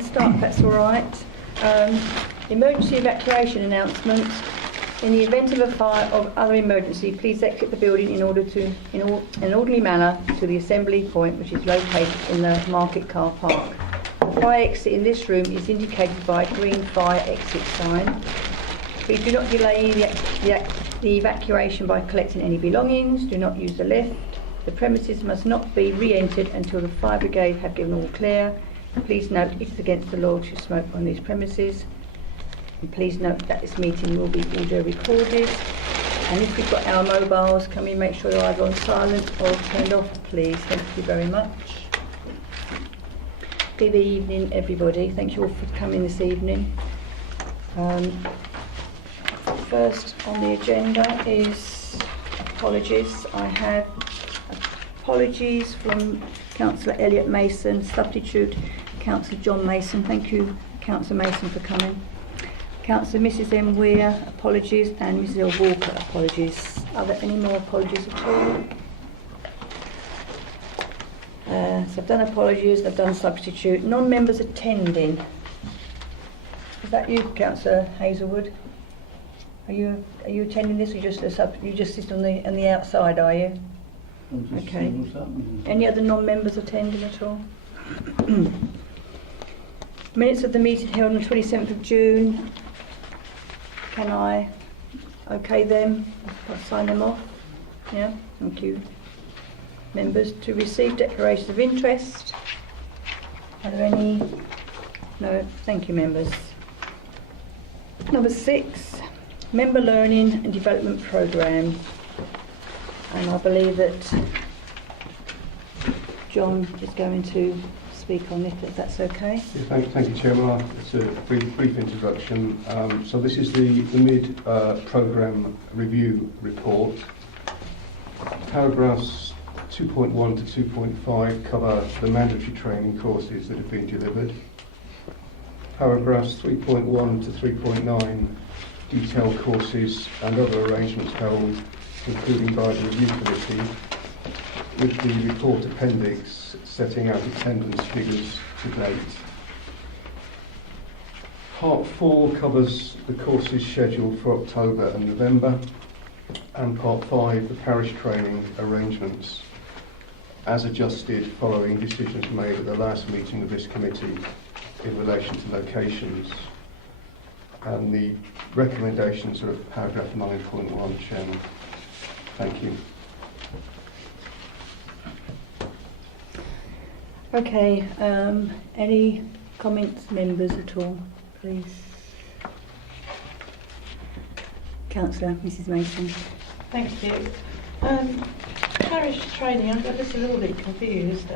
Start, if that's all right. Emergency evacuation announcements. In the event of a fire or other emergency, please exit the building in an orderly manner to the assembly point, which is located in the market car park. The fire exit in this room is indicated by a green fire exit sign. Please do not delay the evacuation by collecting any belongings. Do not use the lift. The premises must not be re-entered until the fire brigade have given all clear. Please note it is against the law to smoke on these premises. And please note that this meeting will be audio recorded. And if we've got our mobiles, can we make sure they're either on silent or turned off, please? Thank you very much. Good evening, everybody. Thank you all for coming this evening. First on the agenda is apologies. I have apologies from Councillor Elliot Mason, substitute Councillor John Mason. Thank you, Councillor Mason, for coming. Councillor Mrs M Weir, apologies, and Mrs L Walker, apologies. Are there any more apologies at all? So I've done apologies, I've done substitute. Non-members attending. Is that you, Councillor Hazelwood? Are you attending this, or you just sit on the outside? Are you? Okay. Any other non-members attending at all? Minutes of the meeting held on the 27th of June. Can I okay them? I'll sign them off. Yeah, thank you. Members, to receive declarations of interest. Are there any? No, thank you, members. Number 6, Member Learning and Development Programme. And I believe that John is going to speak on it, if that's okay. Yeah, thank you, Chairman. It's a brief introduction. So this is the mid-programme review report. Paragraphs 2.1 to 2.5 cover the mandatory training courses that have been delivered. Paragraphs 3.1 to 3.9 detail courses and other arrangements held, including by the review committee, with the report appendix setting out attendance figures to date. Part 4 covers the courses scheduled for October and November, and Part 5 the parish training arrangements as adjusted following decisions made at the last meeting of this committee in relation to locations. And the recommendations are at paragraph 9.1, Chairman. Thank you. Okay, any comments, members, at all, please? Councillor Mrs Mason. Thank you. Parish training, I'm just a little bit confused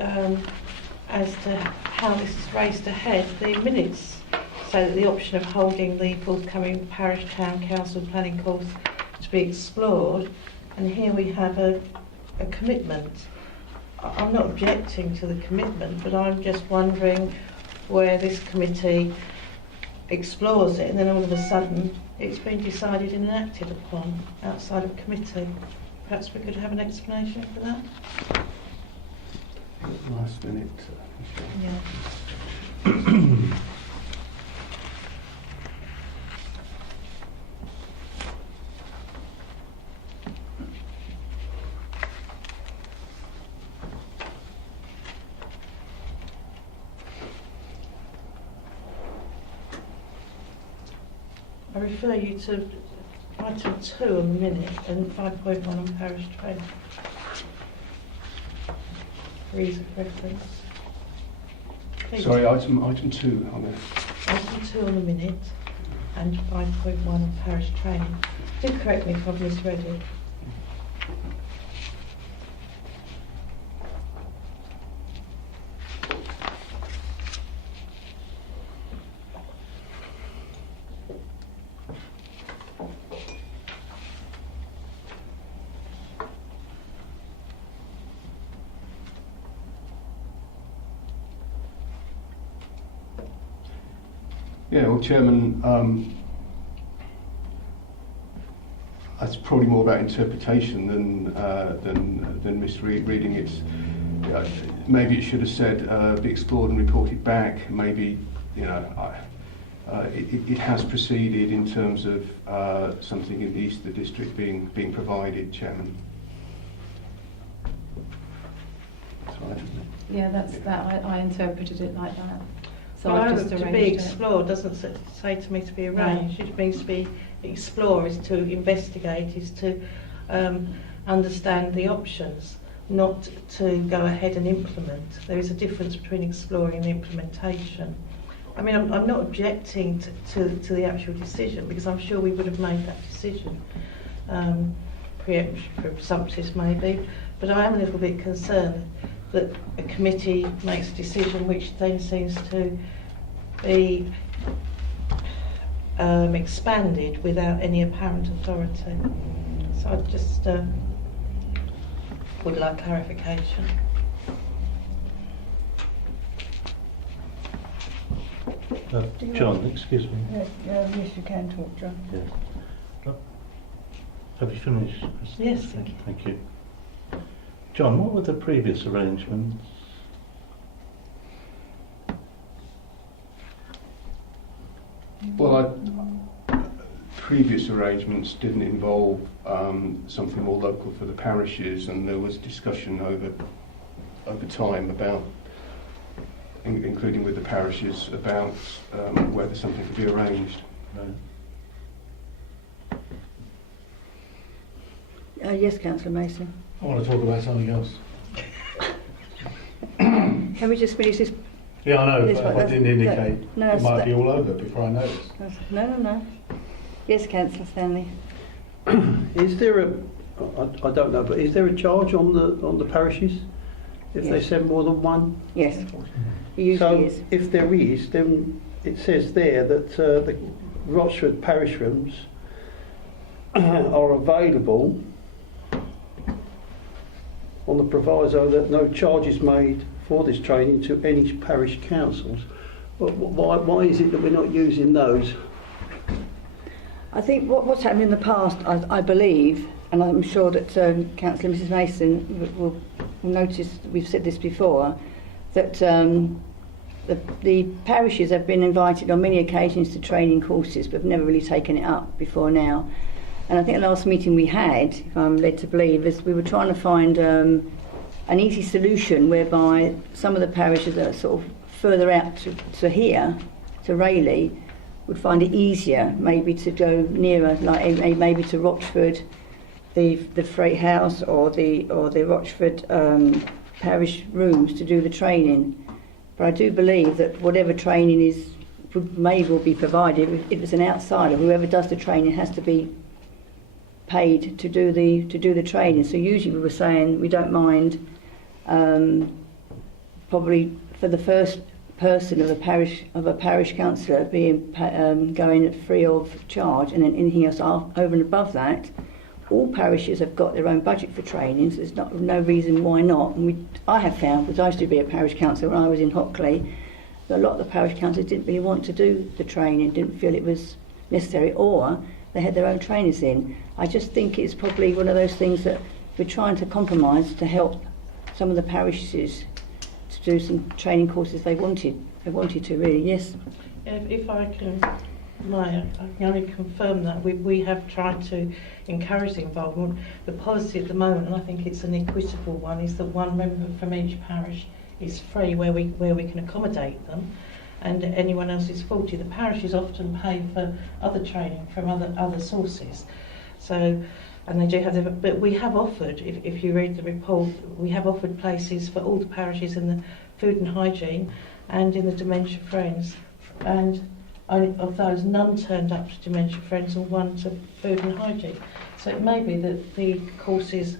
as to how this is raced ahead. The minutes say that the option of holding the forthcoming parish town council planning course to be explored, and here we have a commitment. I'm not objecting to the commitment, but I'm just wondering where this committee explores it and then all of a sudden it's been decided and enacted upon outside of committee. Perhaps we could have an explanation for that? Last minute. Yeah. I refer you to item 2 on the minute and 5.1 on parish training. For ease of reference. Please. Sorry, item 2 on there. Item 2 on the minute and 5.1 on parish training. Do correct me if I've misread it. Yeah, well, Chairman, it's probably more about interpretation than misreading. It's maybe it should have said be explored and reported back. Maybe it has proceeded in terms of something in the Easter District being provided, Chairman. Yeah, that's that. I interpreted it like that. So Well, I've just to be arranged it. explored doesn't say to me to be arranged. It means to be explore is to investigate, is to understand the options, not to go ahead and implement. There is a difference between exploring and implementation. I mean, I'm not objecting to the actual decision, because I'm sure we would have made that decision, presumptuous maybe, but I am a little bit concerned that a committee makes a decision which then seems to be expanded without any apparent authority. So I just would like clarification. John, excuse me. Yes, you can talk, John. Yes. Have you finished? Yes, thank you. Thank you. John, what were the previous arrangements? Well, previous arrangements didn't involve something more local for the parishes, and there was discussion over time about, including with the parishes, about whether something could be arranged. Right. Yes, Councillor Mason. I want to talk about something else. Can we just finish this? Yeah, I know, This but one, I didn't indicate no, it might be all over before I noticed. No. Yes, Councillor Stanley. Is there a, I don't know, but is there a charge on the parishes if they Yes. send more than one? Yes, it usually So is. if there is, then it says there that the Rochford parish rooms are available on the proviso that no charge is made for this training to any parish councils. But why is it that we're not using those? I think what's happened in the past, I believe, and I'm sure that Councillor Mrs Mason will notice, we've said this before, that the parishes have been invited on many occasions to training courses but have never really taken it up before now. And I think the last meeting we had, if I'm led to believe, is we were trying to find an easy solution whereby some of the parishes that are sort of further out to here, to Rayleigh, would find it easier maybe to go nearer, like maybe to Rochford, the Freight House or the Rochford parish rooms to do the training. But I do believe that whatever training may well be provided, if it's an outsider, whoever does the training has to be paid to do the training. So usually we were saying we don't mind probably for the first person of a parish councillor being going at free of charge, and then anything else over and above that. All parishes have got their own budget for training, so there's no reason why not. And I have found, because I used to be a parish councillor when I was in Hockley, that a lot of the parish councillors didn't really want to do the training, didn't feel it was necessary, or they had their own trainers in. I just think it's probably one of those things that we're trying to compromise to help some of the parishes to do some training courses they wanted to, really. Yes. If I can, Maya, I can only confirm that we have tried to encourage the involvement. The policy at the moment, and I think it's an equitable one, is that one member from each parish is free where we can accommodate them, and anyone else is 40. The parishes often pay for other training from other sources. So, and they do have but we have offered, if you read the report, we have offered places for all the parishes in the food and hygiene and in the Dementia Friends, and of those, none turned up to Dementia Friends and one to food and hygiene. So it may be that the courses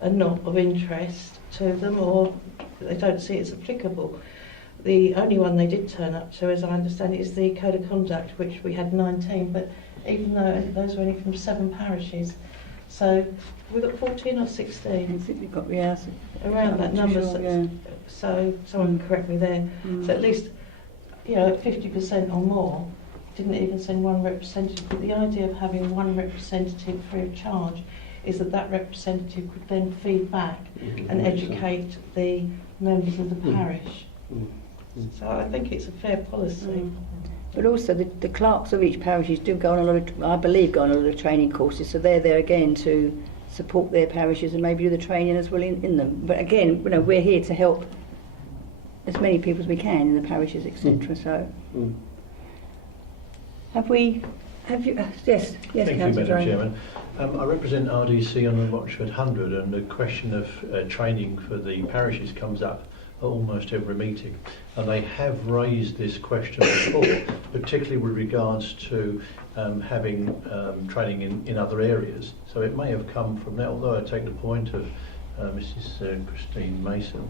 are not of interest to them, or they don't see it's applicable. The only one they did turn up to, as I understand it, is the Code of Conduct, which we had 19, but even though those were only from 7 parishes. So we've got 14 or 16? I think we've got around that number. Sure, yeah. So someone can correct me there. So at least, 50% or more didn't even send one representative. But the idea of having one representative free of charge is that representative could then feed back and educate the members of the parish. So I think it's a fair policy. But also the clerks of each parishes do go on a lot of, I believe, go on a lot of training courses, so they're there again to support their parishes and maybe do the training as well in them. But again, you know, we're here to help as many people as we can in the parishes, etc. So, have you? Yes, Thank you, Councillor Madam Drone. Chairman. I represent RDC on the Rochford 100, and the question of training for the parishes comes up at almost every meeting. And they have raised this question before, particularly with regards to having training in other areas. So it may have come from that, although I take the point of Mrs. Christine Mason.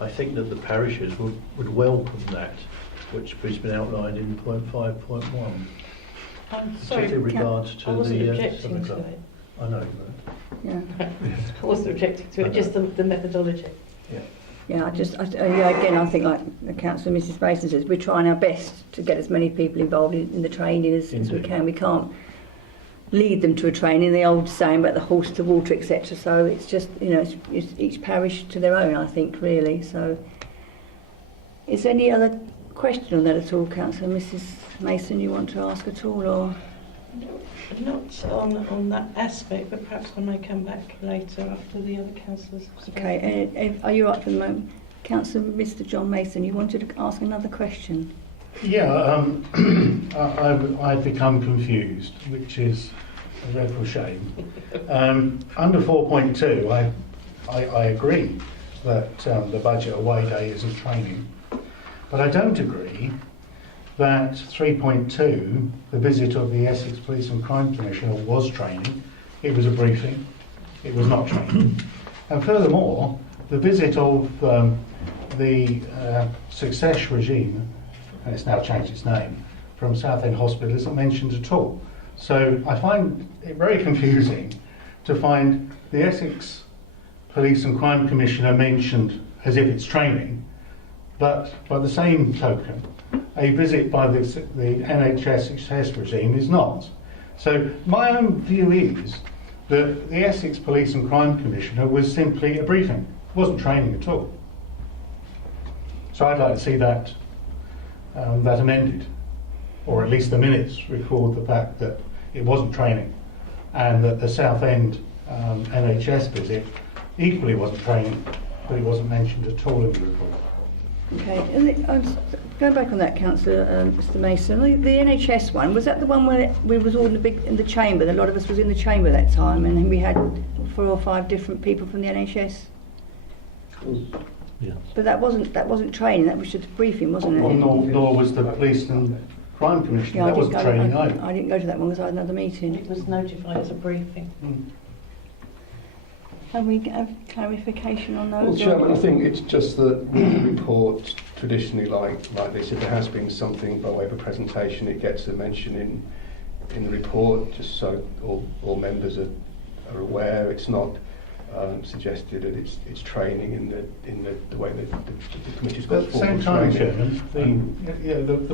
I think that the parishes would welcome that, which has been outlined in point 5.1. I'm sorry, Particularly with regards to I wasn't the objecting Summer to Club. it. I know you weren't. Yeah. I wasn't objecting to it, just the methodology. Yeah, again, I think like the Councillor Mrs Mason says, we're trying our best to get as many people involved in the training as we Indeed. can. We can't lead them to a training, the old saying about the horse to water, etc. So it's just, you know, it's each parish to their own, I think, really. So is there any other question on that at all, Councillor Mrs Mason, you want to ask at all? Or Not on that aspect, but perhaps I may come back later after the other councillors have spoken. okay, are you up for the moment? Councillor Mr John Mason, you wanted to ask another question? Yeah, I've become confused, which is a dreadful shame. Under 4.2, I agree that the budget away day isn't training, but I don't agree that 3.2, the visit of the Essex Police and Crime Commissioner, was training. It was a briefing. It was not training. And furthermore, the visit of the Success regime, and it's now changed its name, from Southend Hospital isn't mentioned at all. So I find it very confusing to find the Essex Police and Crime Commissioner mentioned as if it's training, but by the same token, a visit by the NHS Success regime is not. So my own view is that the Essex Police and Crime Commissioner was simply a briefing, wasn't training at all. So I'd like to see that amended, or at least the minutes record the fact that it wasn't training, and that the Southend NHS visit equally wasn't training, but it wasn't mentioned at all in the report. Okay, and going back on that, Councillor Mr Mason, the NHS one, was that the one where we was all in the chamber? A lot of us was in the chamber that time, and we had 4 or 5 different people from the NHS. Yeah. But that wasn't training. That was just a briefing, wasn't it? Well, nor was the Police and Crime Commissioner. Yeah, That wasn't training either. I didn't go to that one because I had another meeting. It was notified as a briefing. Can we get clarification on those? Well, Chairman, I think it's just that with a report traditionally like this, if there has been something by way of a presentation, it gets a mention in the report, just so all members are aware. It's not suggested that it's training in the way that the committee's got But at the same time, Chairman,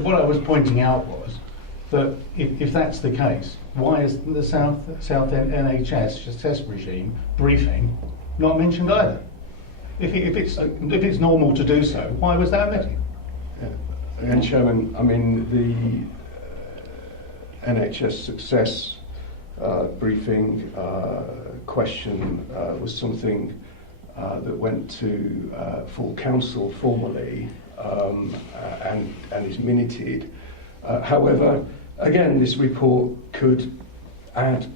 what I was pointing out was that if that's the case, why is the Southend NHS Success regime briefing not mentioned either? If it's normal to do so, why was that omitted? And Chairman, I mean the NHS Success briefing question was something that went to full council formally and is minuted. However, again, this report could add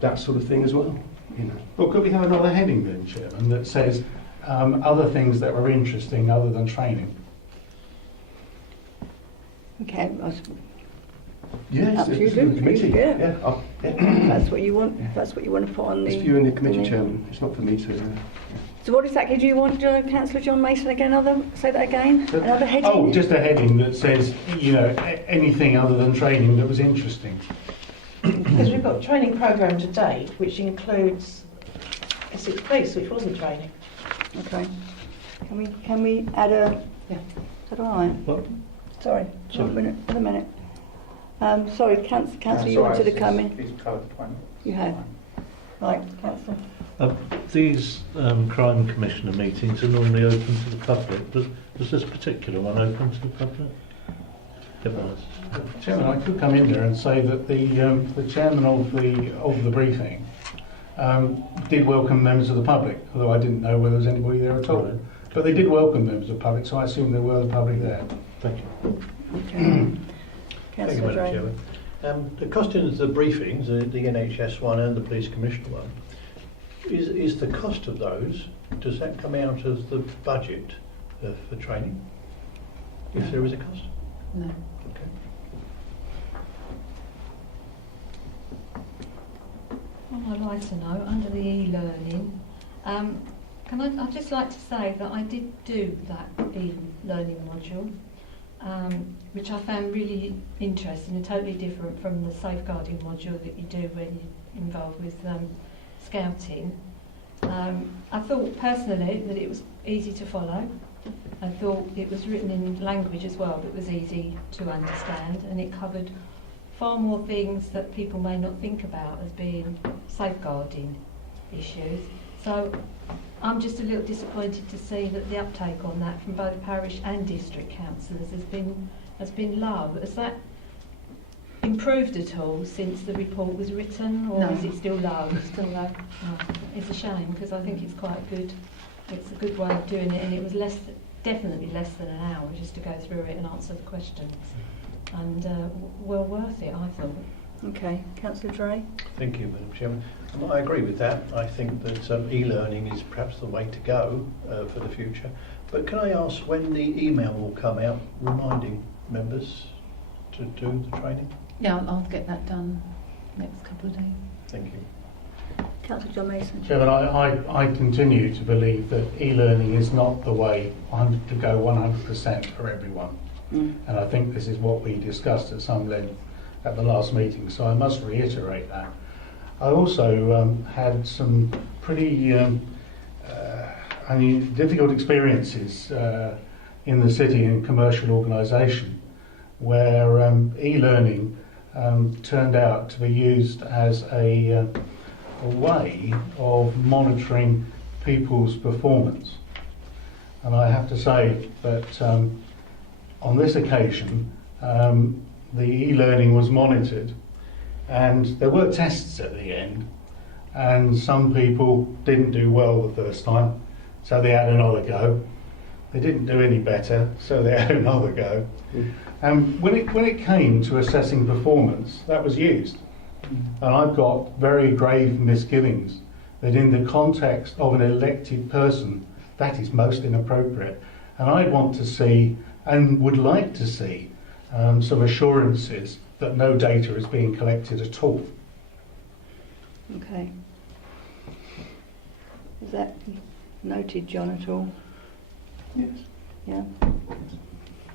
that sort of thing as well. You know. Well, could we have another heading then, Chairman, that says other things that were interesting other than training? Okay, Yes, Up to you, it's for the do. committee. Yeah. Yeah. that's what you want. That's what you want to put on the. It's for you and the committee, on the- Chairman. It's not for me to. So what exactly do you want, Councillor John Mason? Again, say that again. Another heading. Oh, just a heading that says, anything other than training that was interesting. Because we've got a training programme to date, which includes Essex Police, which wasn't training. Okay. Can we add a? Yeah. Is that all right? What? Sorry. Sorry. Wait a minute. Sorry, Councillor, you wanted to come in. You had. Right, councillor. These crime commissioner meetings are normally open to the public. Was this particular one open to the public? It was. Chairman, I could come in there and say that the chairman of the briefing did welcome members of the public, although I didn't know whether there was anybody there at all. Right. But they did welcome members of the public, so I assume there were the public there. Thank you. Okay. Thank you, Councillor Madam Dray. Chairman. The costings of the briefings, the NHS one and the Police Commissioner one, is the cost of those, does that come out of the budget for training? If there is a cost? No. Okay. Well, I'd like to know, under the e-learning, I'd just like to say that I did do that e-learning module, which I found really interesting and totally different from the safeguarding module that you do when you're involved with scouting. I thought personally that it was easy to follow. I thought it was written in language as well that was easy to understand, and it covered far more things that people may not think about as being safeguarding issues. So I'm just a little disappointed to see that the uptake on that from both parish and district councillors has been low. Has that improved at all since the report was written, or No. is it still low? Still low. Oh, it's a shame, because I think it's quite good. It's a good way of doing it, and it was definitely less than an hour just to go through it and answer the questions, and well worth it, I thought. Okay, councillor Dray. Thank you, Madam Chairman. I agree with that. I think that e-learning is perhaps the way to go for the future. But can I ask when the email will come out reminding members to do the training? Yeah, I'll get that done next couple of days. Thank you. Councillor John Mason. Chairman, I continue to believe that e-learning is not the way to go 100% for everyone. Mm. And I think this is what we discussed at some length at the last meeting, so I must reiterate that. I also had some pretty difficult experiences in the city and commercial organisation where e-learning turned out to be used as a way of monitoring people's performance. And I have to say that on this occasion the e-learning was monitored, and there were tests at the end, and some people didn't do well the first time, so they had another go. They didn't do any better, so they had another go. And when it came to assessing performance, that was used. And I've got very grave misgivings that in the context of an elected person, that is most inappropriate. And I'd want to see, and would like to see, some assurances that no data is being collected at all. Okay. Is that noted, John, at all? Yes. Yeah.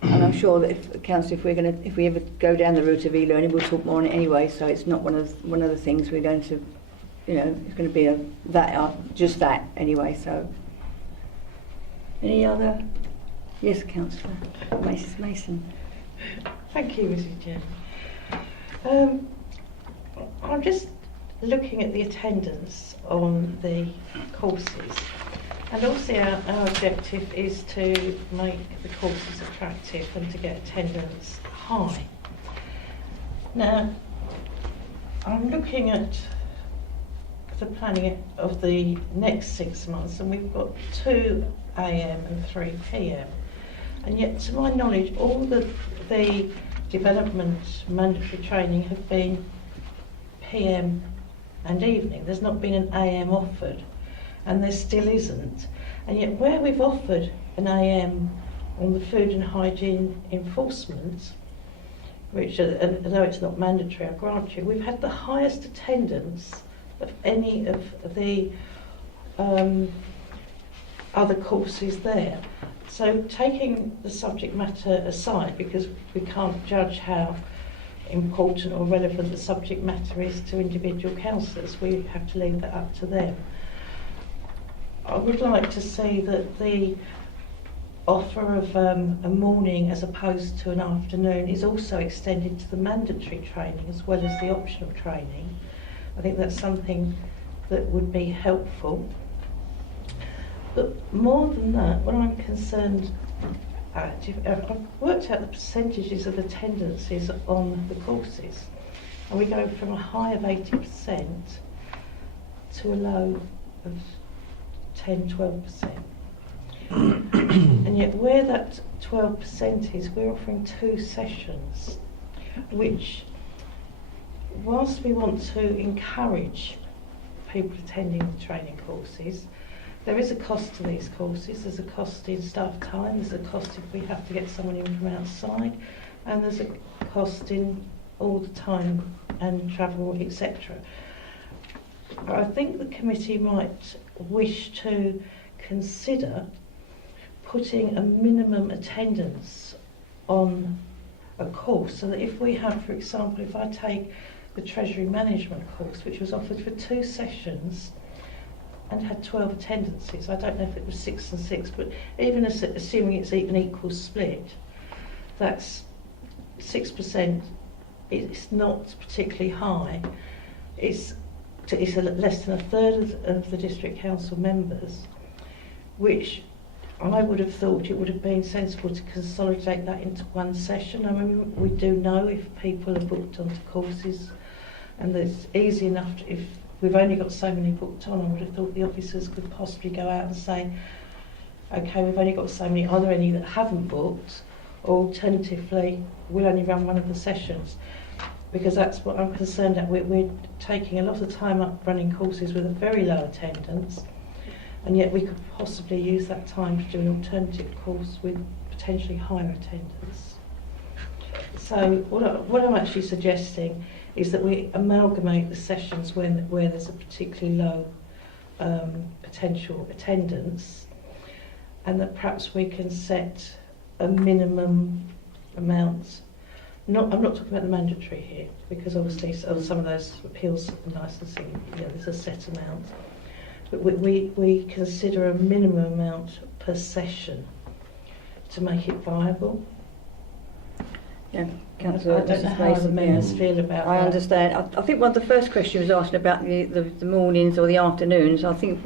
And I'm sure that if we ever go down the route of e-learning, we'll talk more on it anyway. So it's not one of the things we're going to, it's going to be just that anyway. So, any other? Yes, Councillor Mason. Thank you, Mrs. Chairman. I'm just looking at the attendance on the courses, and also our objective is to make the courses attractive and to get attendance high. Now, I'm looking at the planning of the next 6 months, and we've got 2 AM and 3 PM. And yet, to my knowledge, all the development mandatory training have been PM and evening. There's not been an AM offered, and there still isn't. And yet, where we've offered an AM on the food and hygiene enforcement, which, although it's not mandatory, I grant you, we've had the highest attendance of any of the other courses there. So taking the subject matter aside, because we can't judge how important or relevant the subject matter is to individual councillors, we have to leave that up to them. I would like to see that the offer of a morning as opposed to an afternoon is also extended to the mandatory training as well as the optional training. I think that's something that would be helpful. But more than that, what I'm concerned at, I've worked out the percentages of attendances on the courses, and we go from a high of 80% to a low of 10-12%. And yet where that 12% is, we're offering 2 sessions, which, whilst we want to encourage people attending the training courses, there is a cost to these courses. There's a cost in staff time, there's a cost if we have to get someone in from outside, and there's a cost in all the time and travel, etc. I think the committee might wish to consider putting a minimum attendance on a course, so that if we have, for example, if I take the Treasury Management course, which was offered for 2 sessions and had 12 attendances, I don't know if it was 6 and 6, but even assuming it's an equal split, that's 6%. It's not particularly high. It's less than a third of the district council members, which I would have thought it would have been sensible to consolidate that into 1 session. I mean, we do know if people are booked onto courses, and it's easy enough if we've only got so many booked on. I would have thought the officers could possibly go out and say, okay, we've only got so many, are there any that haven't booked? Or alternatively, we'll only run 1 of the sessions. Because that's what I'm concerned at. We're taking a lot of time up running courses with a very low attendance, and yet we could possibly use that time to do an alternative course with potentially higher attendance. So what I'm actually suggesting is that we amalgamate the sessions where there's a particularly low potential attendance, and that perhaps we can set a minimum amount. I'm not talking about the mandatory here, because obviously some of those appeals and licensing, there's a set amount. But we consider a minimum amount per session to make it viable. Yeah, I Councillor don't know Mrs. how the Mason, members yeah. feel about I that. understand. I think one of the first questions was asking about the mornings or the afternoons. I think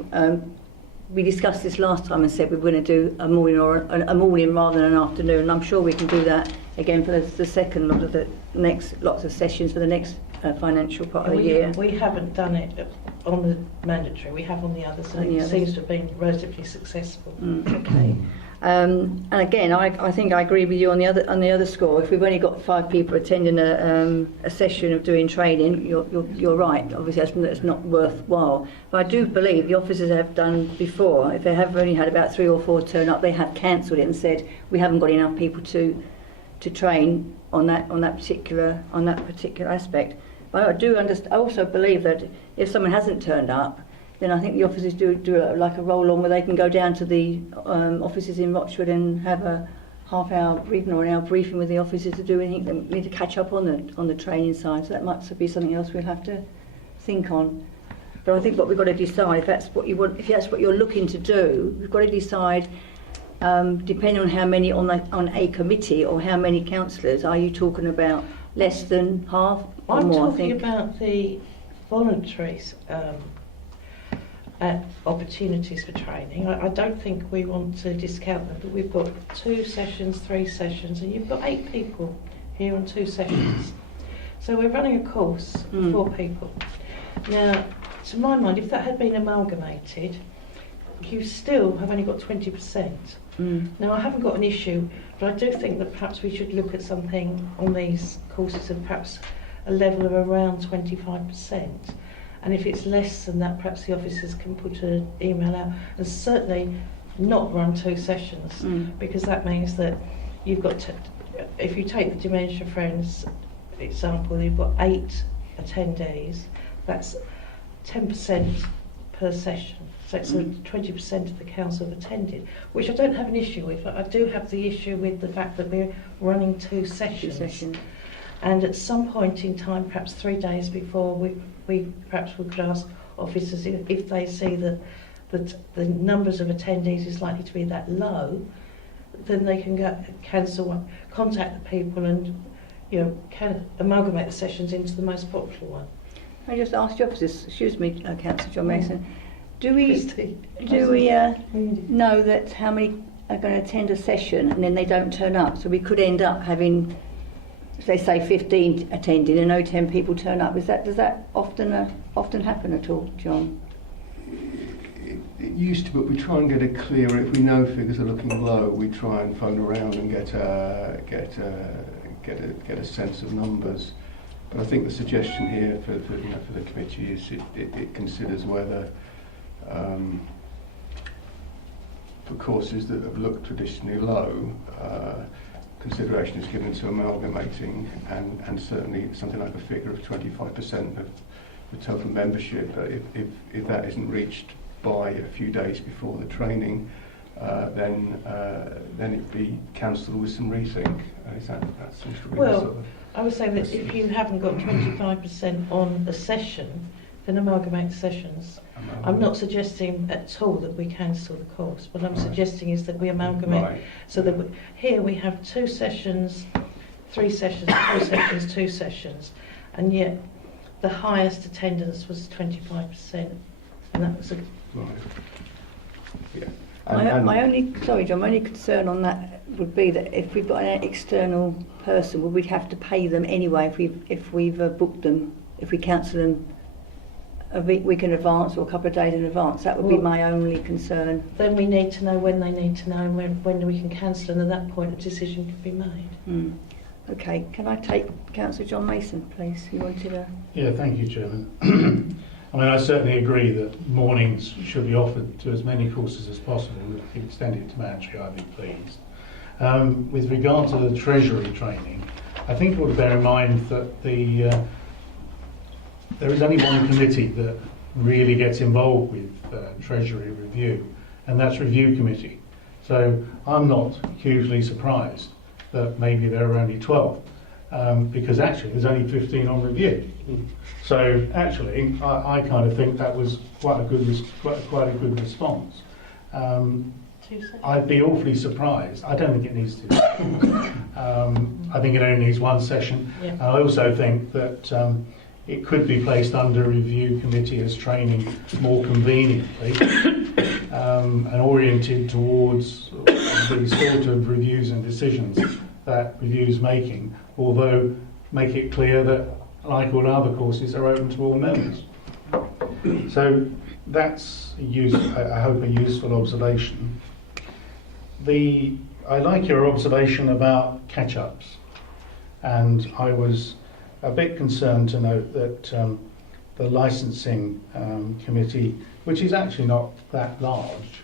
we discussed this last time and said we were going to do a morning or a morning rather than an afternoon. And I'm sure we can do that again for the second lot of the next lots of sessions for the next financial part of the year. We haven't done it on the mandatory. We have on the others, and it seems to have been relatively successful. Okay. And again, I think I agree with you on the other score. If we've only got 5 people attending a session of doing training, you're right. Obviously, that's not worthwhile. But I do believe the officers have done before. If they have only had about 3 or 4 turn up, they have cancelled it and said we haven't got enough people to train on that particular aspect. But I do understand. I also believe that if someone hasn't turned up, then I think the officers do like a roll-on where they can go down to the offices in Rochford and have a half-hour briefing or an hour briefing with the officers to do anything they need to catch up on the training side. So that might be something else we'll have to think on. But I think what we've got to decide, if that's what you want, if that's what you're looking to do, we've got to decide. Depending on how many on a committee or how many councillors, are you talking about less than half or I'm more? talking about the voluntaries. Opportunities for training. I don't think we want to discount them, but we've got 2 sessions, 3 sessions, and you've got 8 people here on 2 sessions. So we're running a course for 4 people. Now, to my mind, if that had been amalgamated, you still have only got 20%. Now, I haven't got an issue, but I do think that perhaps we should look at something on these courses of perhaps a level of around 25%. And if it's less than that, perhaps the officers can put an email out, and certainly not run 2 sessions, because that means that you've got to, if you take the Dementia Friends example, you've got 8 attendees, that's 10% per session. So it's 20% of the council have attended, which I don't have an issue with. I do have the issue with the fact that we're running 2 sessions. And at some point in time, perhaps 3 days before, we perhaps would ask officers if they see that the numbers of attendees is likely to be that low, then they can cancel one, contact the people, and can amalgamate the sessions into the most popular one. I just asked the officers, excuse me, Councillor John Mason, do we Christy. know that how many are going to attend a session and then they don't turn up? So we could end up having, they say 15 attending and no 10 people turn up. Does that often happen at all, John? It used to, but we try and get it clearer. If we know figures are looking low, we try and phone around and get a sense of numbers. But I think the suggestion here for the committee is it considers whether for courses that have looked traditionally low, consideration is given to amalgamating, and certainly something like a figure of 25% of the total membership. If that isn't reached by a few days before the training, then it'd be cancelled with some rethink. That seems to be Well, sort of I would say that if you haven't got 25% on a session, then amalgamate the sessions. I'm not suggesting at all that we cancel the course. What I'm suggesting is that we amalgamate, Right. so that here we have 2 sessions, 3 sessions, 2 sessions, 2 sessions, and yet the highest attendance was 25%, and that was a Right. Yeah. My only concern on that would be that if we've got an external person, well, we'd have to pay them anyway if we've booked them, if we cancel them a week in advance or a couple of days in advance. That would be my only concern. then we need to know when they need to know and when we can cancel, and at that point a decision can be made. Okay, can I take Councillor John Mason, please? You wanted to... Yeah, thank you, Chairman. I mean, I certainly agree that mornings should be offered to as many courses as possible. If you extend it to mandatory, I'd be pleased. With regard to the Treasury training, I think we ought to bear in mind that there is only one committee that really gets involved with Treasury review, and that's Review Committee. So I'm not hugely surprised that maybe there are only 12, because actually there's only 15 on review. So actually, I kind of think that was quite a good response. I'd be awfully surprised. I don't think it needs to. I think it only needs one session. Yeah. And I also think that it could be placed under Review Committee as training more conveniently and oriented towards the sort of reviews and decisions that Review's making, although make it clear that, like all other courses, are open to all members. So that's, I hope, a useful observation. I like your observation about catch-ups, and I was a bit concerned to note that the licensing committee, which is actually not that large,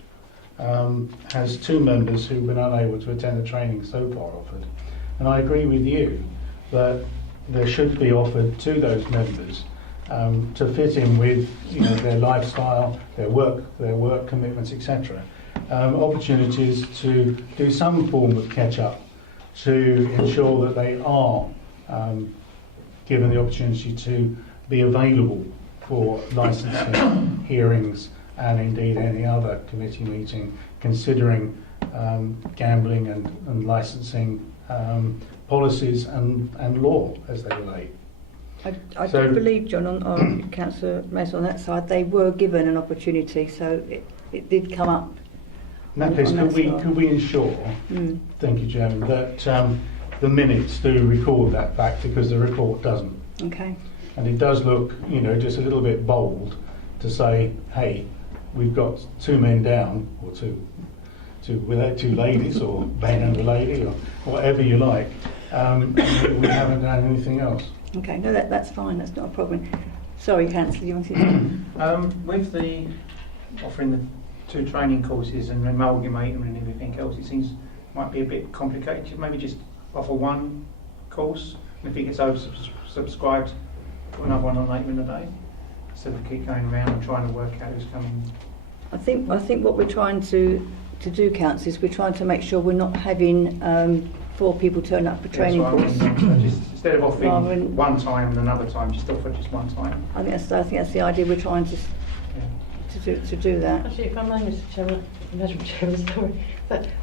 has 2 members who've been unable to attend the training so far offered. And I agree with you that there should be offered to those members to fit in with their lifestyle, their work commitments, etc. Opportunities to do some form of catch-up to ensure that they are given the opportunity to be available for licensing hearings and indeed any other committee meeting, considering gambling and licensing policies and law as they relate. I do believe, John, on Councillor Mason on that side, they were given an opportunity, so it did come up. In that case, could we ensure, thank you, Chairman, that the minutes do record that fact, because the report doesn't. Okay. And it does look, just a little bit bold to say, hey, we've got 2 men down, or two ladies, or man and a lady, or whatever you like. We haven't done anything else. Okay, no, that's fine, that's not a problem. Sorry, Councillor, you wanted to... With the offering the 2 training courses and amalgamating and everything else, it seems might be a bit complicated. Maybe just offer 1 course, and if it gets oversubscribed, put another one on later in the day, instead of keep going around and trying to work out who's coming. I think what we're trying to do, Council, is we're trying to make sure we're not having 4 people turn up for training course. So just instead of offering one time and another time, just offer just one time. I think that's the idea. We're trying to do that. Actually, if I may, Mr. Chairman, Madam Chairman, sorry,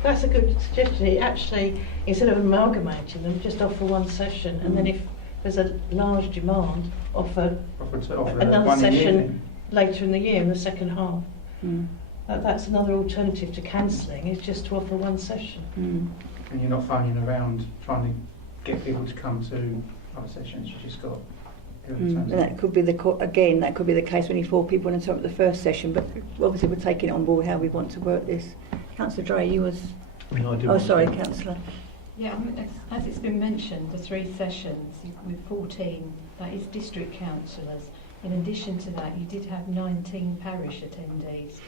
that's a good suggestion. It actually, instead of amalgamating them, just offer one session, and then if there's a large demand of Offer another one in the session evening. later in the year, in the second half. Mm. That's another alternative to cancelling, is just to offer one session. Mm. And you're not phoning around trying to get people to come to other sessions. You just got. And that could be again, that could be the case when you 4 people and at the first session, but obviously we're taking it on board how we want to work this. Councillor Dray, you was... No, I didn't Oh, want to sorry, speak. Councillor. Yeah, I mean, as it's been mentioned, the 3 sessions with 14, that is district councillors. In addition to that, you did have 19 parish attendees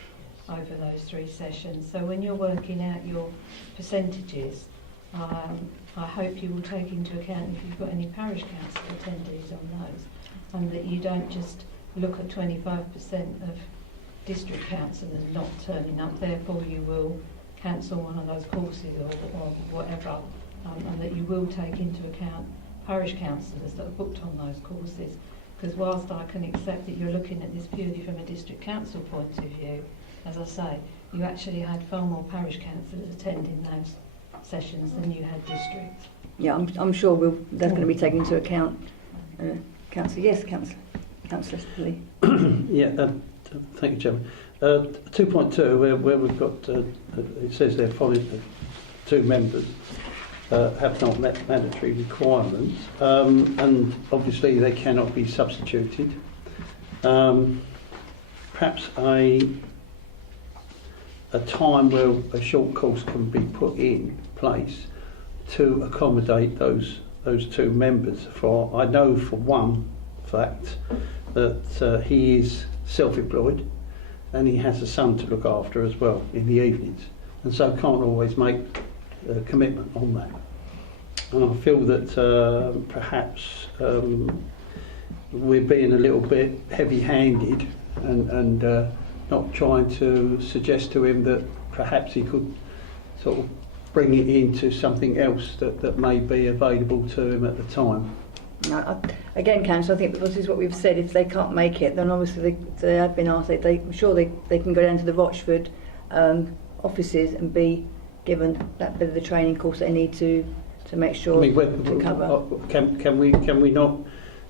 over those 3 sessions. So when you're working out your percentages, I hope you will take into account if you've got any parish council attendees on those, and that you don't just look at 25% of district councillors not turning up, therefore you will cancel one of those courses or whatever, and that you will take into account parish councillors that are booked on those courses. Because whilst I can accept that you're looking at this purely from a district council point of view, as I say, you actually had far more parish councillors attending those sessions than you had districts. Yeah, I'm sure that's going to be taken into account. Councillor, yes, Councillor Lee. Yeah, thank you, Chairman. 2.2, where we've got, it says there, following 2 members have not met mandatory requirements, and obviously they cannot be substituted. Perhaps a time where a short course can be put in place to accommodate those 2 members. For I know for one fact that he is self-employed and he has a son to look after as well in the evenings, and so can't always make a commitment on that. And I feel that perhaps we're being a little bit heavy-handed and not trying to suggest to him that perhaps he could sort of bring it into something else that may be available to him at the time. No, again, Councillor, I think this is what we've said. If they can't make it, then obviously they have been asked. I'm sure they can go down to the Rochford offices and be given that bit of the training course they need to make sure I mean, to cover. Can we not?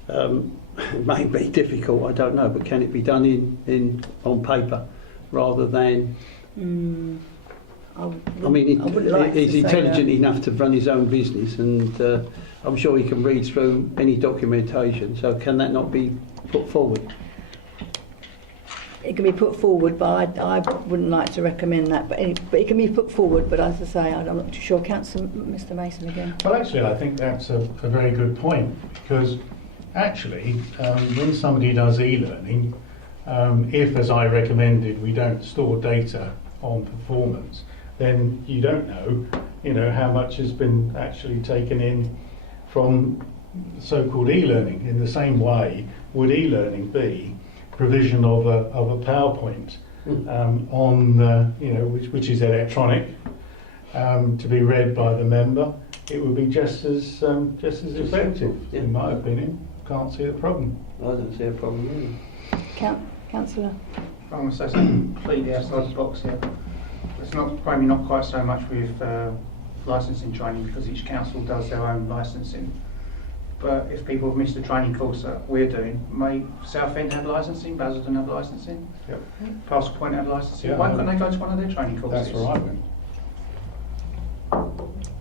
It may be difficult, I don't know, but can it be done in on paper rather than? I would like he's intelligent enough to run his own business, and I'm sure he can read through any documentation. So can that not be put forward? It can be put forward, but I wouldn't like to recommend that. But it can be put forward. But as I say, I'm not too sure. Councillor Mr. Mason again. Well, actually, I think that's a very good point, because actually, when somebody does e-learning, if, as I recommended, we don't store data on performance, then you don't know, how much has been actually taken in from so-called e-learning. In the same way, would e-learning be provision of a PowerPoint on, which is electronic, to be read by the member? It would be just as effective, in my opinion. Can't see a problem. I don't see a problem either. Councillor. I want to say something completely outside the box here. It's probably not quite so much with licensing training, because each council does their own licensing. But if people have missed the training course that we're doing, may Southend have licensing, Basildon have licensing, Yep. Castle Point have licensing. Yeah, Why couldn't they go to one of their training courses? That's where I went.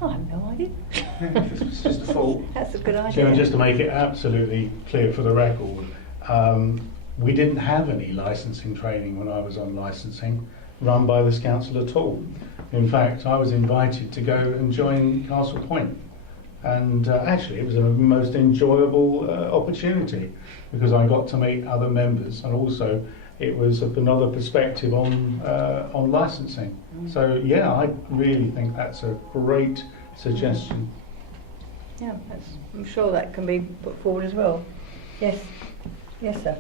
I have no idea. It's just a thought. That's a good idea. Chairman, just to make it absolutely clear for the record, we didn't have any licensing training when I was on licensing run by this council at all. In fact, I was invited to go and join Castle Point, and actually it was a most enjoyable opportunity, because I got to meet other members, and also it was another perspective on licensing. So yeah, I really think that's a great suggestion. Yeah, I'm sure that can be put forward as well. Yes, sir.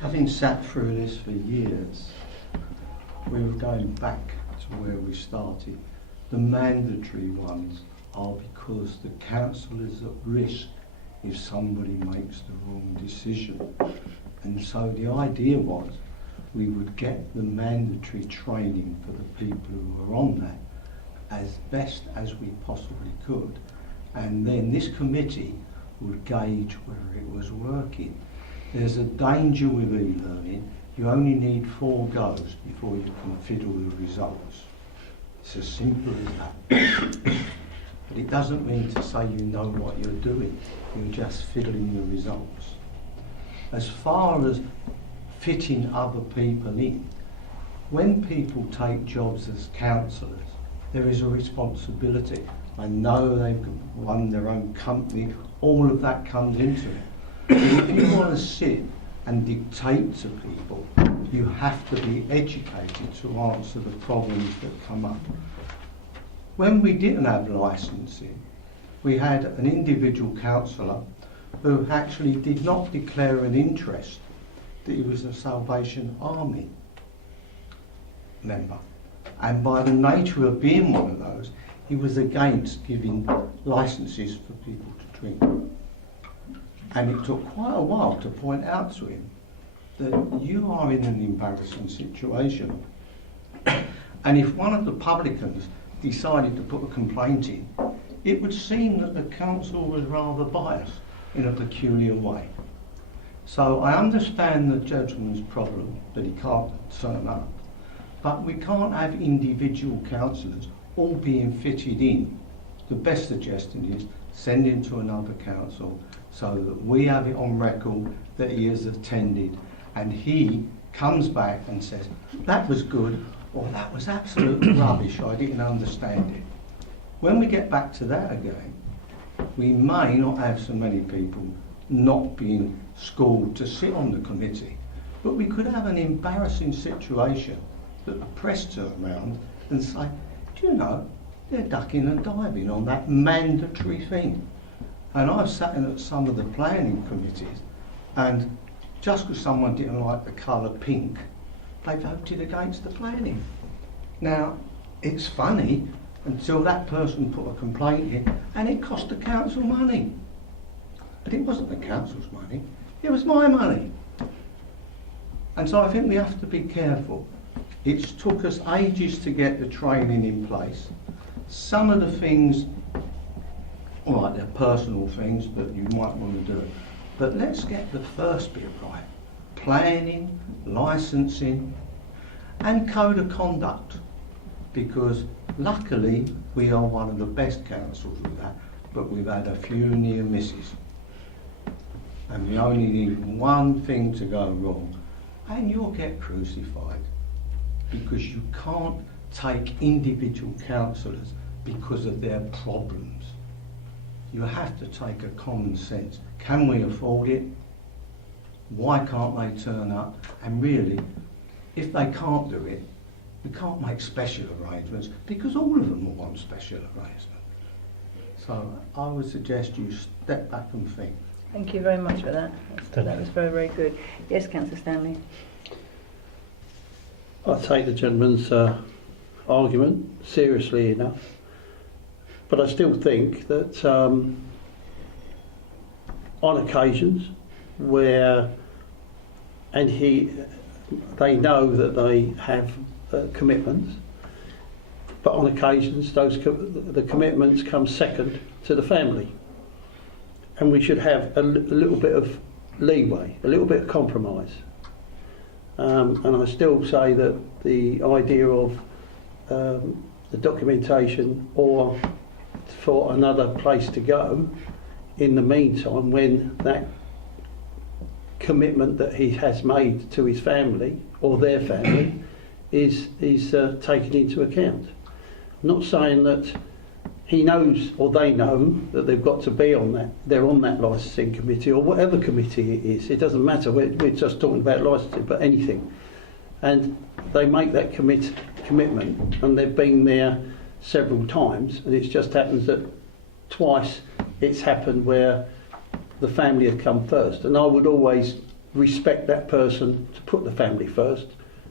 Having sat through this for years, we were going back to where we started. The mandatory ones are because the council is at risk if somebody makes the wrong decision. And so the idea was we would get the mandatory training for the people who are on that as best as we possibly could. And then this committee would gauge whether it was working. There's a danger with e-learning. You only need 4 goes before you can fiddle the results. It's as simple as that. But it doesn't mean to say you know what you're doing. You're just fiddling the results. As far as fitting other people in, when people take jobs as counsellors, there is a responsibility. I know they've run their own company, all of that comes into it. But if you want to sit and dictate to people, you have to be educated to answer the problems that come up. When we didn't have licensing, we had an individual counsellor who actually did not declare an interest that he was a Salvation Army member. And by the nature of being one of those, he was against giving licences for people to drink. And it took quite a while to point out to him that you are in an embarrassing situation. And if one of the publicans decided to put a complaint in, it would seem that the council was rather biased in a peculiar way. So I understand the gentleman's problem that he can't turn up, but we can't have individual councillors all being fitted in. The best suggestion is send him to another council so that we have it on record that he has attended and he comes back and says, that was good, or that was absolute rubbish, I didn't understand it. When we get back to that again, we may not have so many people not being schooled to sit on the committee, but we could have an embarrassing situation that the press turn around and say, do you know, they're ducking and diving on that mandatory thing. And I've sat in at some of the planning committees, and just because someone didn't like the colour pink, they voted against the planning. Now, it's funny until that person put a complaint in, and it cost the council money. But it wasn't the council's money, it was my money. And so I think we have to be careful. It's took us ages to get the training in place. Some of the things, all right, they're personal things that you might want to do. But let's get the first bit right. Planning, licensing, and code of conduct. Because luckily, we are one of the best councils with that, but we've had a few near misses. And we only need one thing to go wrong, and you'll get crucified. Because you can't take individual councillors because of their problems. You have to take a common sense. Can we afford it? Why can't they turn up? And really, if they can't do it, we can't make special arrangements because all of them will want special arrangements. So I would suggest you step back and think. Thank you very much for that. That was very, very good. Yes, Councillor Stanley. I take the gentleman's argument seriously enough, but I still think that on occasions where, and they know that they have commitments, but on occasions the commitments come second to the family, and we should have a little bit of leeway, a little bit of compromise. And I still say that the idea of the documentation or for another place to go in the meantime when that commitment that he has made to his family or their family is taken into account. I'm not saying that he knows or they know that they've got to be on that, they're on that licensing committee or whatever committee it is. It doesn't matter, we're just talking about licensing, but anything. And they make that commitment and they've been there several times, and it just happens that twice it's happened where the family have come first. And I would always respect that person to put the family first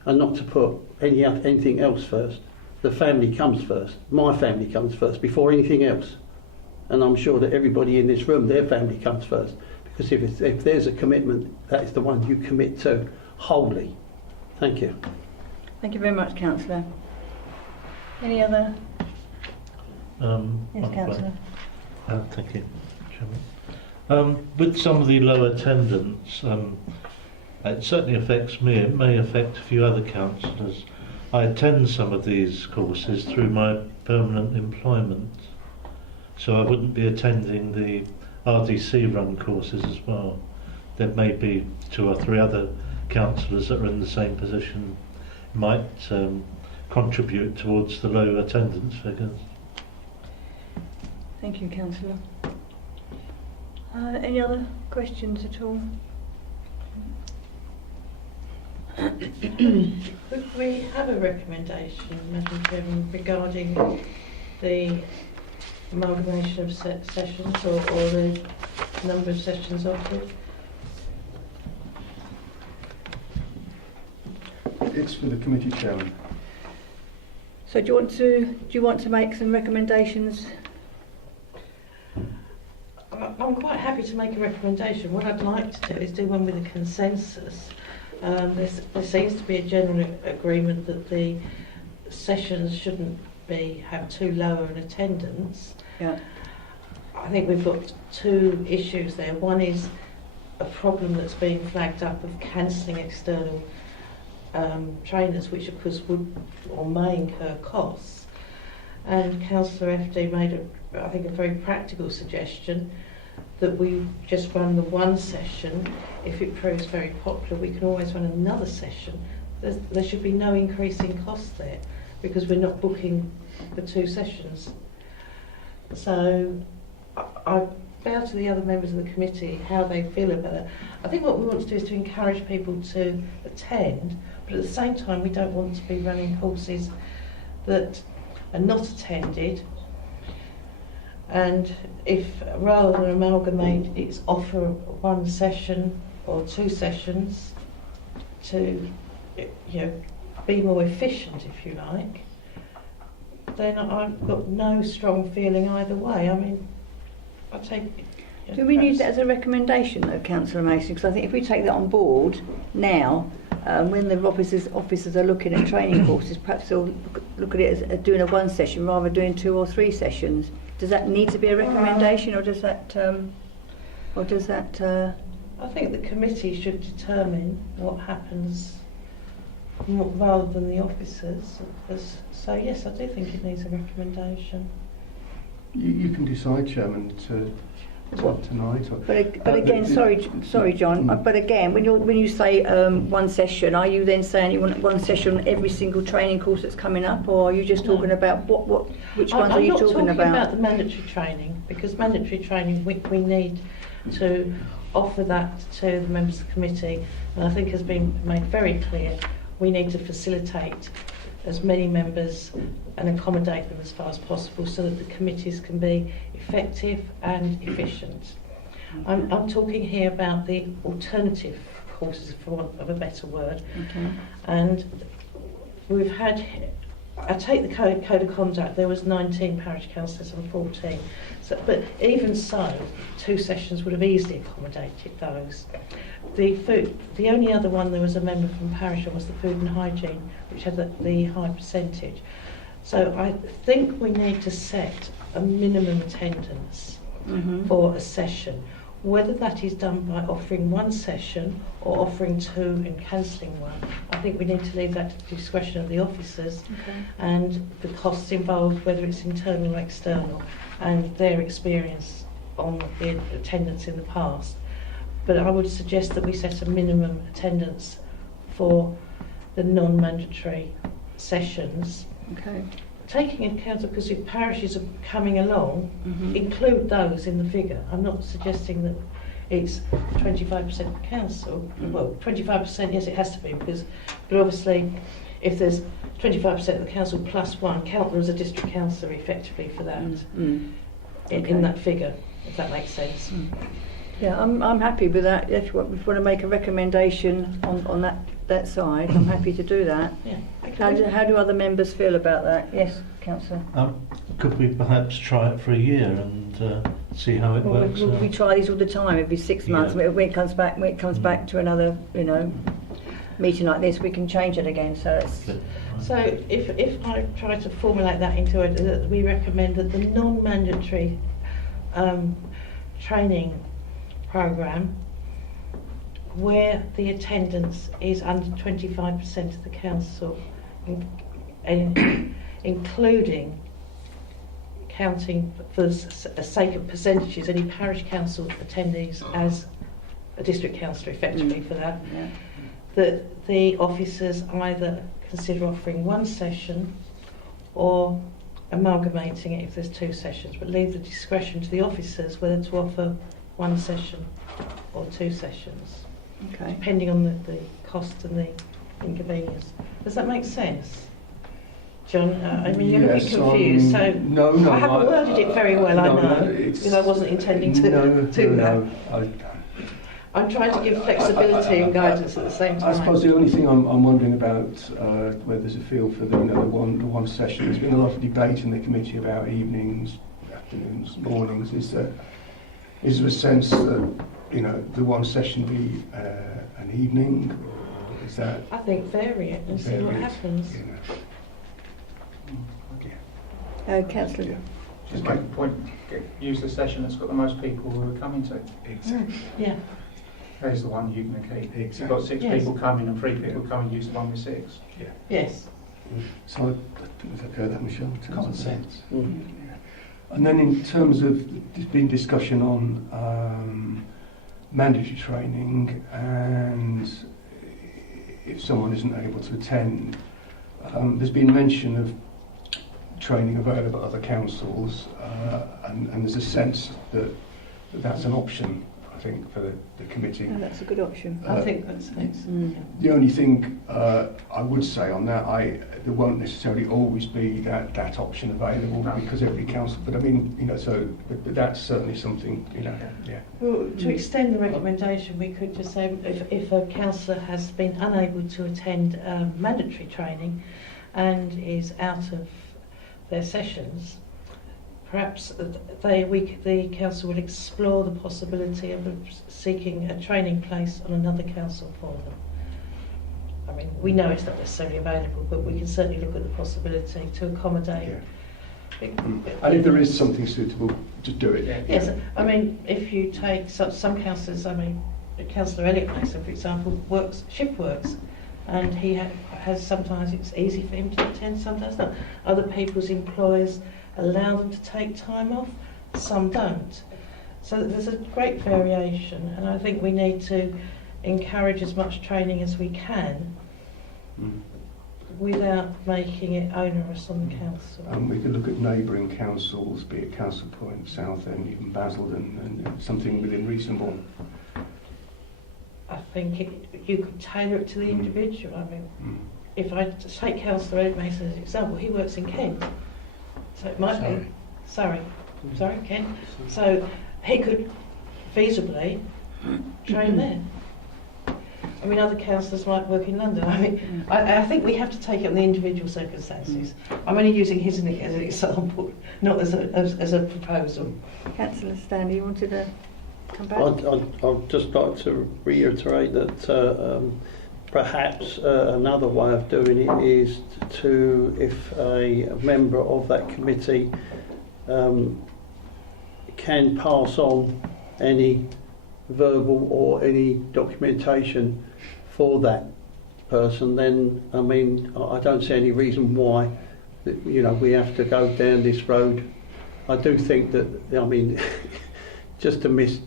and not to put anything else first. The family comes first. My family comes first before anything else. And I'm sure that everybody in this room, their family comes first. Because if there's a commitment, that is the one you commit to wholly. Thank you. Thank you very much, Councillor. Any other? Yes, Councillor. Thank you, With some of the low attendance, it certainly affects me. It may affect a few other councillors. I attend some of these courses through my permanent employment, so I wouldn't be attending the RDC run courses as well. There may be 2 or 3 other councillors that are in the same position, might contribute towards the low attendance figures. Thank you, Councillor. Any other questions at all? Could we have a recommendation, Madam Chairman, regarding the amalgamation of sessions or the number of sessions offered? It's for the committee chairman. So do you want to make some recommendations? I'm quite happy to make a recommendation. What I'd like to do is do one with a consensus. There seems to be a general agreement that the sessions shouldn't have too low an attendance. Yeah. I think we've got 2 issues there. One is a problem that's being flagged up of cancelling external trainers, which of course would or may incur costs. And Councillor FD made I think a very practical suggestion that we just run the one session. If it proves very popular, we can always run another session. There should be no increase in cost there because we're not booking the 2 sessions. So I bow to the other members of the committee how they feel about it. I think what we want to do is to encourage people to attend, but at the same time we don't want to be running courses that are not attended. And if rather than amalgamate, it's offer 1 session or 2 sessions to, be more efficient, if you like, then I've got no strong feeling either way. I mean, I take. Do we need that as a recommendation, though, Councillor Mason? Because I think if we take that on board now, when the officers are looking at training courses, perhaps they'll look at it as doing a 1 session rather than doing 2 or 3 sessions. Does that need to be a recommendation, or does that? I think the committee should determine what happens rather than the officers. So yes, I do think it needs a recommendation. You can decide, Chairman, tonight. But again, sorry, John. But again, when you say 1 session, are you then saying you want 1 session on every single training course that's coming up, or are you just talking about which ones are you talking about? I'm not talking about the mandatory training, because mandatory training we need to offer that to the members of the committee, and I think has been made very clear we need to facilitate as many members and accommodate them as far as possible so that the committees can be effective and efficient. I'm talking here about the alternative courses, for want of a better word. Okay. And we've had, I take the code of conduct, there was 19 parish councillors and 14. So, but even so, 2 sessions would have easily accommodated those. The only other one there was a member from parish on was the food and hygiene, which had the high percentage. So I think we need to set a minimum attendance for a session. Whether that is done by offering 1 session or offering 2 and cancelling 1, I think we need to leave that to the discretion of the officers and the costs involved, whether it's internal or external, and their experience on the attendance in the past. But I would suggest that we set a minimum attendance for the non-mandatory sessions. Okay. Taking into account, because if parishes are coming along, include those in the figure. I'm not suggesting that it's 25% of the council. Well, 25%, yes, it has to be, but obviously, if there's 25% of the council plus 1, count them as a district councillor effectively for that, in that figure, if that makes sense. Yeah, I'm happy with that. If you want to make a recommendation on that side, I'm happy to do that. Yeah. How do other members feel about that? Yes, Councillor. Could we perhaps try it for a year and see how it works? We try these all the time, every 6 months. Yeah. When it comes back to another, meeting like this, we can change it again. So it's. So if I try to formulate that into it, that we recommend that the non-mandatory training programme where the attendance is under 25% of the council, including counting for the sake of percentages any parish council attendees as a district councillor effectively for that, that the officers either consider offering one session or amalgamating it if there's two sessions, but leave the discretion to the officers whether to offer one session or two sessions, Okay. depending on the cost and the inconvenience. Does that make sense? John, I mean, you're a bit Yes, confused, so no, I haven't worded it very well, I know, because I wasn't intending to do that. I'm trying to give flexibility and guidance at the same time. I suppose the only thing I'm wondering about, where there's a feel for the one session, there's been a lot of debate in the committee about evenings, afternoons, mornings. Is there a sense that the one session be an evening, or is that? I think vary it and see what happens. Councillor. Yeah. Just make a point, use the session that's got the most people who are coming to. Exactly. Yeah. There's the one you can keep. Exactly. If you've got 6 Yes. people coming and 3 people coming, use the one with 6. Yes. So I don't know if I've heard that, Michelle. in terms Common of- sense. And then in terms of, there's been discussion on mandatory training, and if someone isn't able to attend, there's been mention of training available at other councils, and there's a sense that that's an option, I think, for the committee. Oh, that's a good option. I think that's excellent. The only thing I would say on that, there won't necessarily always be that option available because every council. But I mean, but that's certainly something, yeah. Well, to extend the recommendation, we could just say if a councillor has been unable to attend mandatory training and is out of their sessions, perhaps the council will explore the possibility of seeking a training place on another council for them. I mean, we know it's not necessarily available, but we can certainly look at the possibility to accommodate. And if there is something suitable, just do it. Yes, I mean, if you take some councillors, Councillor Elliot Mason, for example, shift works, and he has sometimes it's easy for him to attend, sometimes not. Other people's employers allow them to take time off, some don't. So there's a great variation, and I think we need to encourage as much training as we can without making it onerous on the council. We could look at neighbouring councils, be it Council Point, Southend, even Basildon, and something within reasonable. I think you could tailor it to the individual. I mean, if I take Councillor Ed Mason as an example, he works in Kent, so it might be sorry, Kent. So he could feasibly train there. I mean, other councillors might work in London. I mean, I think we have to take it on the individual circumstances. I'm only using his as an example, not as a proposal. Councillor Stanley, you wanted to come back? I'd just like to reiterate that perhaps another way of doing it is to, if a member of that committee can pass on any verbal or any documentation for that person, then I mean I don't see any reason why we have to go down this road. I do think that, I mean, just to miss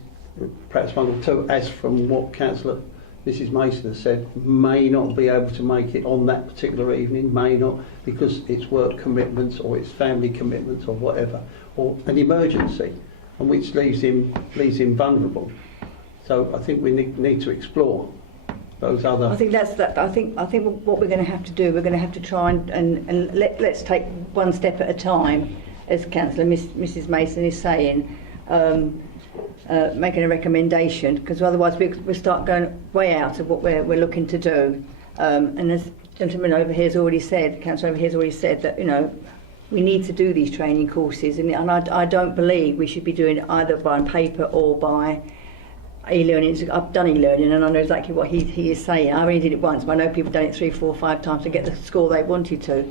perhaps one or two, as from what Councillor Mrs Mason has said, may not be able to make it on that particular evening, may not, because it's work commitments or it's family commitments or whatever, or an emergency, and which leaves him vulnerable. So I think we need to explore those other. I think that's that. I think what we're going to have to do, we're going to have to try and let's take one step at a time, as Councillor Mrs Mason is saying. Making a recommendation, because otherwise we start going way out of what we're looking to do. And as gentleman over here has already said, councillor over here has already said that we need to do these training courses, and I don't believe we should be doing it either by paper or by e-learning. I've done e-learning and I know exactly what he is saying. I only did it once, but I know people have done it 3, 4, 5 times to get the score they wanted to.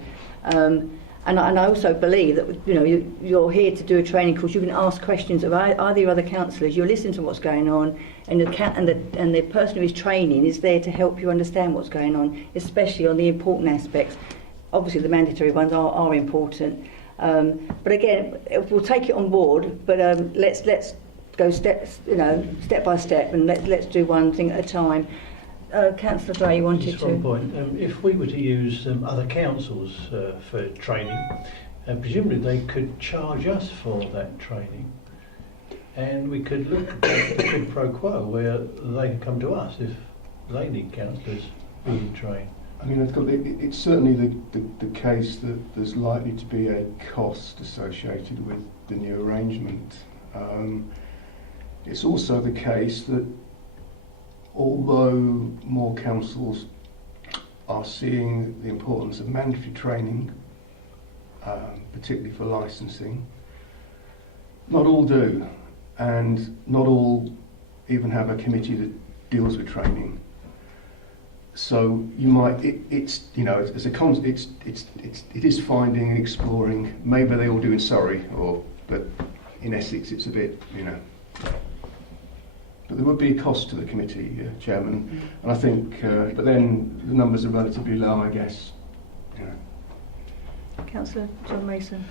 And I also believe that, you know, you're here to do a training course. You can ask questions of either your other councillors. You'll listen to what's going on, and the person who is training is there to help you understand what's going on, especially on the important aspects. Obviously, the mandatory ones are important. But again, we'll take it on board. But let's go step by step, and let's do one thing at a time. Councillor Gray, you wanted Just to. one point. If we were to use other councils for training, presumably they could charge us for that training, and we could look at the quid pro quo where they can come to us if they need councillors being trained. I mean, it's certainly the case that there's likely to be a cost associated with the new arrangement. It's also the case that although more councils are seeing the importance of mandatory training, particularly for licensing, not all do, and not all even have a committee that deals with training. So you might, it is finding and exploring. Maybe they all do in Surrey, but in Essex it's a bit, But there would be a cost to the committee, Chairman, and I think, but then the numbers are relatively low, I guess. Councillor John Mason.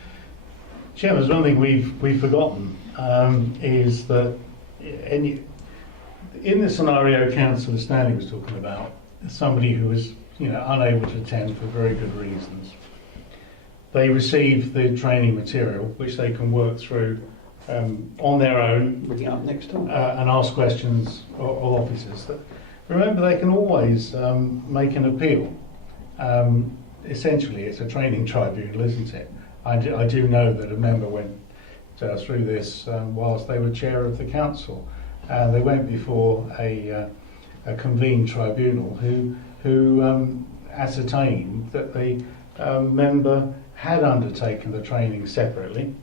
Chairman, there's one thing we've forgotten is that in the scenario Councillor Stanley was talking about, somebody who was unable to attend for very good reasons, they receive the training material which they can work through on their own, Bring it up next time. and ask questions of officers. Remember, they can always make an appeal. Essentially, it's a training tribunal, isn't it? I do know that a member went through this whilst they were chair of the council. They went before a convened tribunal who ascertained that the member had undertaken the training separately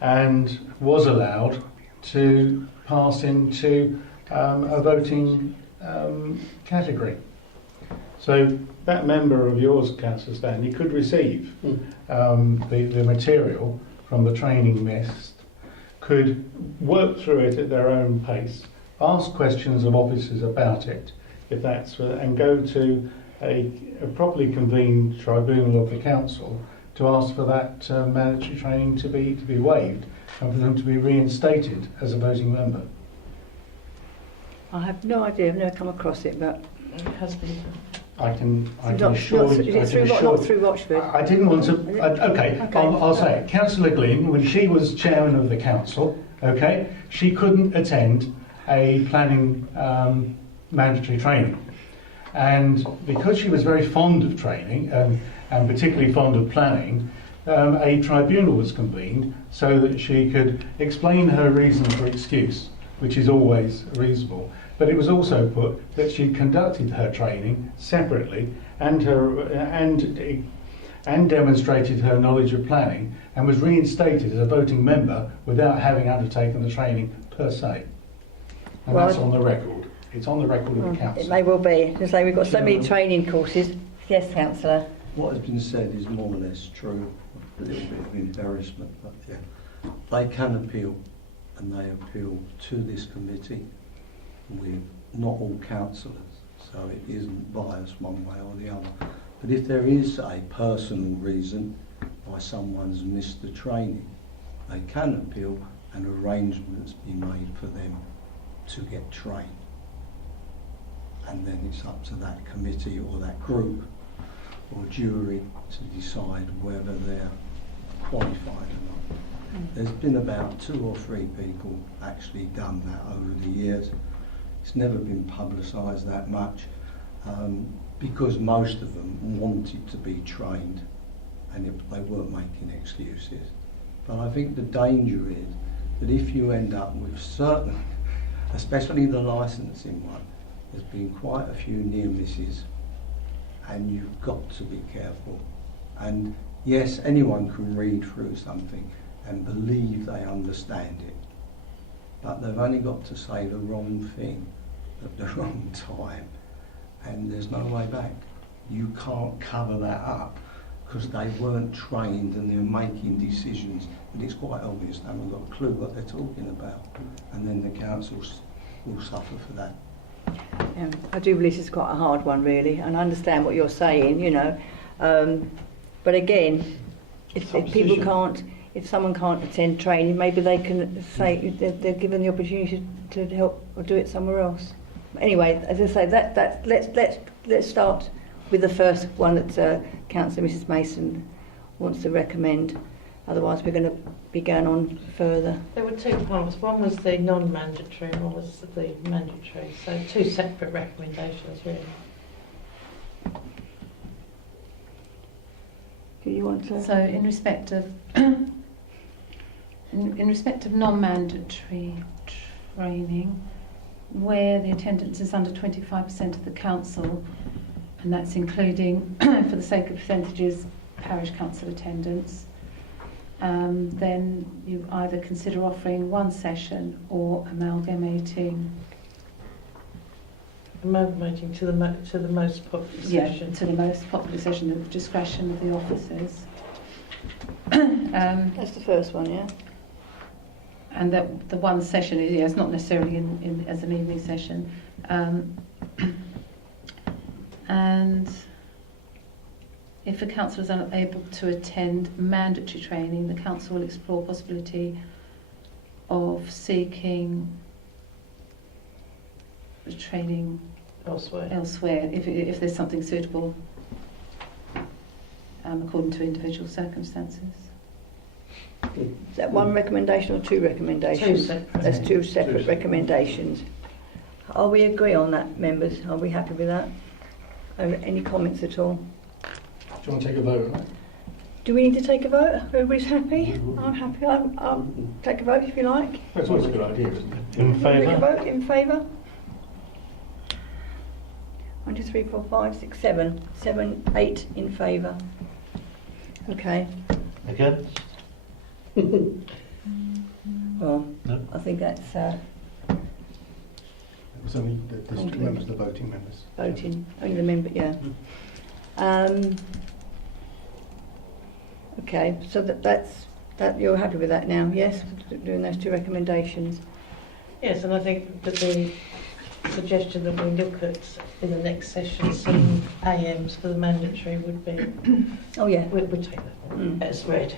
and was allowed to pass into a voting category. So that member of yours, Councillor Stanley, could receive the material from the training list, could work through it at their own pace, ask questions of officers about it, if that's and go to a properly convened tribunal of the council to ask for that mandatory training to be waived and for them to be reinstated as a voting member. I have no idea. I've never come across it, but It has been. I can not assure you. not through Rochford. I didn't want to. Okay. I'll say it. Councillor Glynn, when she was chairman of the council, she couldn't attend a planning mandatory training, and because she was very fond of training and particularly fond of planning, a tribunal was convened so that she could explain her reason for excuse, which is always reasonable. But it was also put that she conducted her training separately and demonstrated her knowledge of planning and was reinstated as a voting member without having undertaken the training per se. And that's on the record. It's on the record of the council. It may well be. Just like we've got so many training courses. Yes, Councillor. What has been said is more or less true. A little bit of embarrassment, but yeah. They can appeal, and they appeal to this committee with not all councillors, so it isn't biased one way or the other. But if there is a personal reason why someone's missed the training, they can appeal and arrangements be made for them to get trained. And then it's up to that committee or that group or jury to decide whether they're qualified or not. There's been about 2 or 3 people actually done that over the years. It's never been publicised that much because most of them wanted to be trained and they weren't making excuses. But I think the danger is that if you end up with certain, especially the licensing one, there's been quite a few near misses and you've got to be careful. And yes, anyone can read through something and believe they understand it, but they've only got to say the wrong thing at the wrong time and there's no way back. You can't cover that up because they weren't trained and they're making decisions and it's quite obvious they haven't got a clue what they're talking about, and then the councils will suffer for that. Yeah, I do believe it's quite a hard one, really, and I understand what you're saying, you know. But again, if people can't, if someone can't attend training, maybe they can say they're given the opportunity to help or do it somewhere else. Anyway, as I say, let's start with the first one that Councillor Mrs Mason wants to recommend. Otherwise, we're going to be going on further. There were two parts. One was the non-mandatory and one was the mandatory. So two separate recommendations, really. Do you want to? So in respect of in respect of non-mandatory training, where the attendance is under 25% of the council, and that's including, for the sake of percentages, parish council attendance, then you either consider offering one session or amalgamating To the most popular session. to the most popular session at the discretion of the officers. That's the first one, yeah. And that the one session is not necessarily in as an evening session. And if a council is unable to attend mandatory training, the council will explore possibility of seeking training elsewhere if there's something suitable according to individual circumstances. Is that one recommendation or two recommendations? Two separate. That's two separate recommendations. Are we agree on that, members? Are we happy with that? Any comments at all? Do you want to take a vote on that? Do we need to take a vote? Everybody's happy? I'm happy. I'll take a vote if you like. That's always a good idea, isn't it? In Take a favour? vote in favour? 1, 2, 3, 4, 5, 6, 7. 7, 8 in favour. Okay. Against? Well, No. I think that's It was only there's two members, the voting members. voting. Only the member, yeah. Okay, so that's you're happy with that now, yes? Doing those two recommendations. Yes, and I think that the suggestion that we look at in the next session some AMs for the mandatory would be. Oh yeah. We'd take that as read.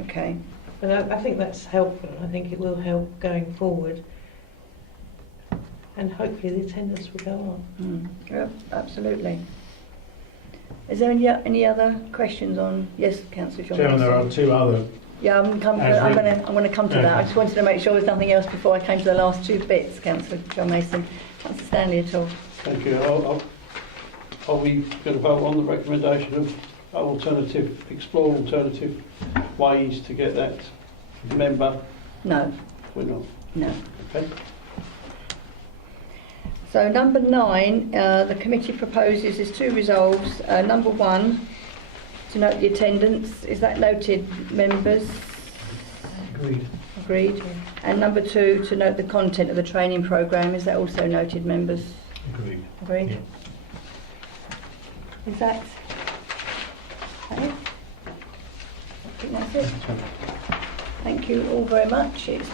Okay. But I think that's helpful. I think it will help going forward, and hopefully the attendance will go on. Yep, absolutely. Is there any other questions on? Yes, Councillor John. Chairman, there are two other. Yeah, I'm going to come to that. I just wanted to make sure there's nothing else before I came to the last two bits, Councillor John Mason. Councillor Stanley at all? Thank you. Are we going to vote on the recommendation of explore alternative ways to get that member? No. We're not. No. Okay. So number 9, the committee proposes is two resolves. Number 1, to note the attendance. Is that noted, members? Agreed. Agreed. And number 2, to note the content of the training programme. Is that also noted, members? Agreed. Agreed. Yeah. Is that okay? I think that's it. Thank you all very much. It's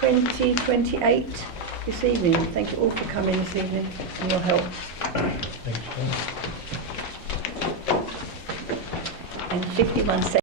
20:28 this evening. Thank you all for coming this evening and your help. Thanks, John. And 51 seconds.